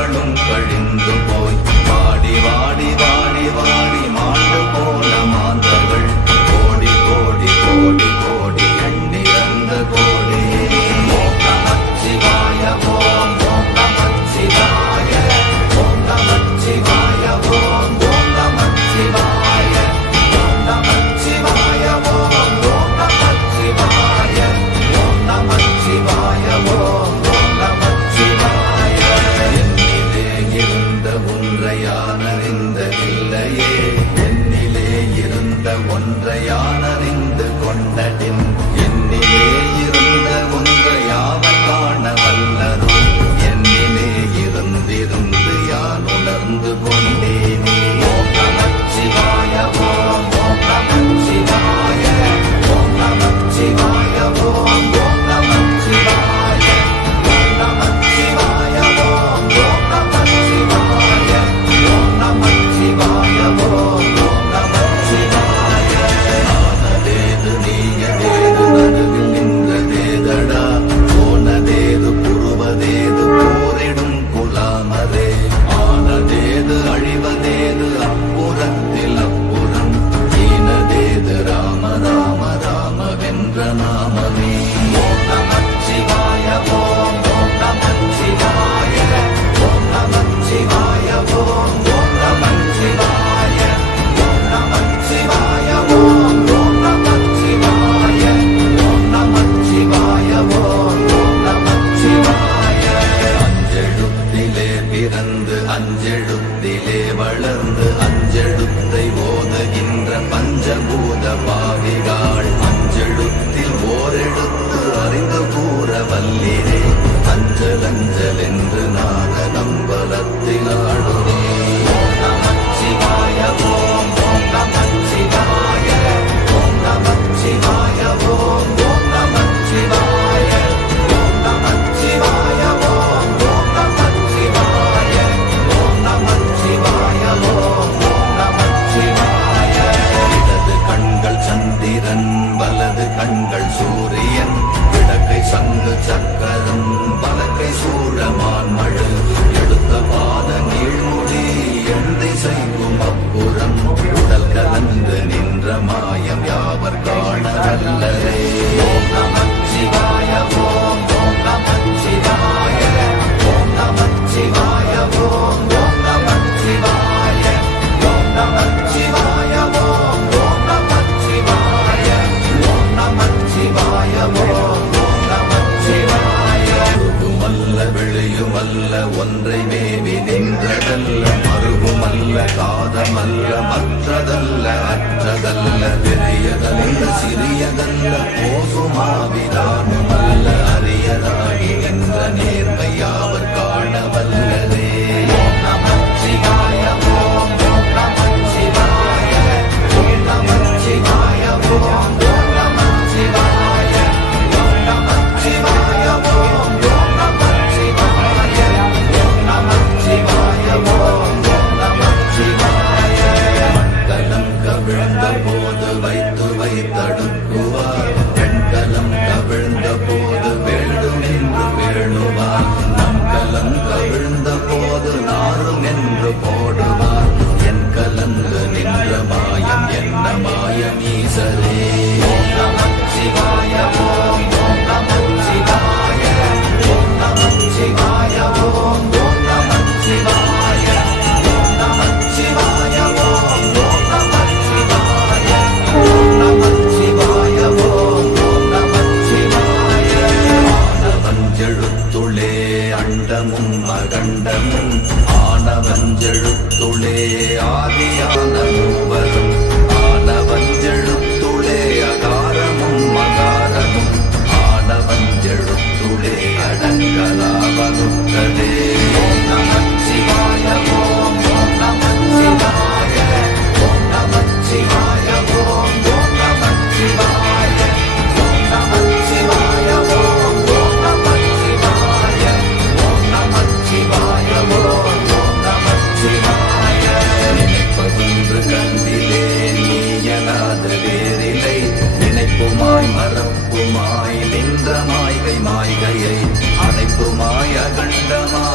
காலங்களும் கழிந்து போய் வாடி வாடி வாடி வாடி மாண்டு போன மாந்தர்கள் கோடி கோடி கோடி கோடி எண்ணி அந்த கோடி. ஓம் நமச்சிவாய ஓம் ஓம் நமச்சிவாய ஓம் நமச்சிவாய ஓம் ஓம் நமச்சிவாய ஓம் நமச்சிவாய ஓம் ஓம் நமச்சிவாய ஓம் நமச்சிவாய ஓம் ஓம் நமச்சிவாய. என்னிலே இருந்த ஒன்றை யான் அறிந்ததில்லையே, என்னிலே இருந்த ஒன்றை யான் அறிந்து கொண்டடின், என்னிலே இருந்த ஒன்றை யாவர் காண வல்லரோ, என்னிலே இருந்திருந்து யான் உணர்ந்து கொண்டேனே. ஓம் நமச்சிவாய ஓம் ஓம் நமச்சிவாய ஓம் நமச்சிவாய ஓம் ஓம் நமச்சிவாய ஓம் நமச்சிவாய ஓம் ஓம் நமச்சிவாய ஓம் நமச்சிவாய ஓம் ஓம் நமச்சிவாய. ஆனதேது நீயதேது நடுவில் நின்றதேதடா, போனதேது புருவதேது போரிடும் குலாமரே, ஆனதேது அழிவதேது அப்புறத்தில் அப்புறம், ஈனதேது ராம ராம ராம வென்ற நாமமே. ஓம் நமச்சிவாய ஓம் ஓம் நமச்சிவாய ஓம் நமச்சிவாய ஓம் ஓம் நமச்சிவாய ஓம் நமச்சிவாய ஓம் ஓம் நமச்சிவாய ஓம் நமச்சிவாய ஓம் ஓம் நமச்சிவாய. அஞ்செழுத்திலே பிறந்து அஞ்செழுத்திலே வளர்ந்து அஞ்செழுத்தை ஓதுகின்ற பஞ்சபூத பாவிகாள், அஞ்செழுத்தில் ஓரெழுத்து அறிந்து கூற வல்லிரே, அஞ்சல் அஞ்சல் என்று நாக நம்பலத்தில் ஆடுதே. ஓம் நமச்சிவாய ஓம் ஓம் நமச்சிவாய ஓம் நமச்சிவாய ஓம் ஓம் நமச்சிவாய ஓம் நமச்சிவாய ஓம் ஓம் நமச்சிவாய ஓம் நமச்சிவாய ஓம் ஓம் நமச்சிவாய. இடது கண்கள் சந்திரன் வலது கண்கள் சூரியன், இடக்கை சங்கு சக்கரம் வலக்கை சூழமான் மழு, எடுத்த பாத நீழ்முடி எண் திசைக்கும் அப்புறம், உடல் கலந்து நின்ற மாயம் யாவர் காண வல்லரே. ஓம் நமச்சிவாய ஓம் ஓம் நமச்சிவாய ஓம் நமச்சிவாய ஓம் ஓம் நமச்சிவாய ஓம் நமச்சிவாய ஓம் ஓம் நமச்சிவாய ஓம் நமச்சிவாய ஓம் ஓம் நமச்சிவாய. உருகுமல்ல வெளியுமல்ல ஒன்றை மேவி நின்றதல்ல, மருகுமல்ல காதமல்ல மற்றதல்ல அற்றதல்ல, பெரியதல்ல சிறியதல்ல போகுமாவிதானுமல்ல, அரியதாகி நின்ற நேர்மை யாவர் காண வல்லரே. ஓம் நமச்சிவாய ஓம் ஓம் நமச்சிவாய ஓம் நமச்சிவாய ஓம் ஓம் நமச்சிவாய ஓம் நமச்சிவாய ஓம் ஓம் நமச்சிவாய ஓம் நமச்சிவாய ஓம் ஓம் நமச்சிவாய. மண்டலம் கவிழ்ந்த போது வைத்து வைத்தடுக்குவார், பெண்கலம் கவிழ்ந்த போது வேண்டும் என்று வேணுவார், நம் கலம் கவிழ்ந்த போது நாரும் என்று போடுவார், என் கலந்து நின்ற மாயம் என்ன மாயம் ஈசரே. ஓம் நமச்சிவாய ஓம் ஓம் நமச்சிவாய ஓம் நமச்சிவாய ஓம் ஓம் நமச்சிவாய ஓம் நமச்சிவாய ஓம் ஓம் நமச்சிவாய ஓம் நமச்சிவாய ஓம் ஓம் நமச்சிவாய. ஆனவஞ்செழுத்துளே அண்டமும் அகண்டமும், ஆனவஞ்செழுத்துளே ஆதியான மூவரும், ஆனவஞ்செழுத்துளே அகாரமும் மகாரமும், ஆனவஞ்செழுத்துளே அடங்கலாவனுத்ததே. ஓம் நமச்சிவாய ஓம் ஓம் நமச்சிவாய ஓம் நமச்சிவாய ஓம் ஓம் நமச்சிவாய ஓம் நமச்சிவாய ஓம் ஓம் நமச்சிவாய ஓம் நமச்சிவாய ஓம் ஓம் நமச்சிவாய. நினைப்பதொன்று கண்டிலே நீயலாது வேறில்லை, நினைப்புமாய் மறப்புமாய் நின்ற மாய்கை மாய்கையை அனைப்புமாய் அகண்டமாய்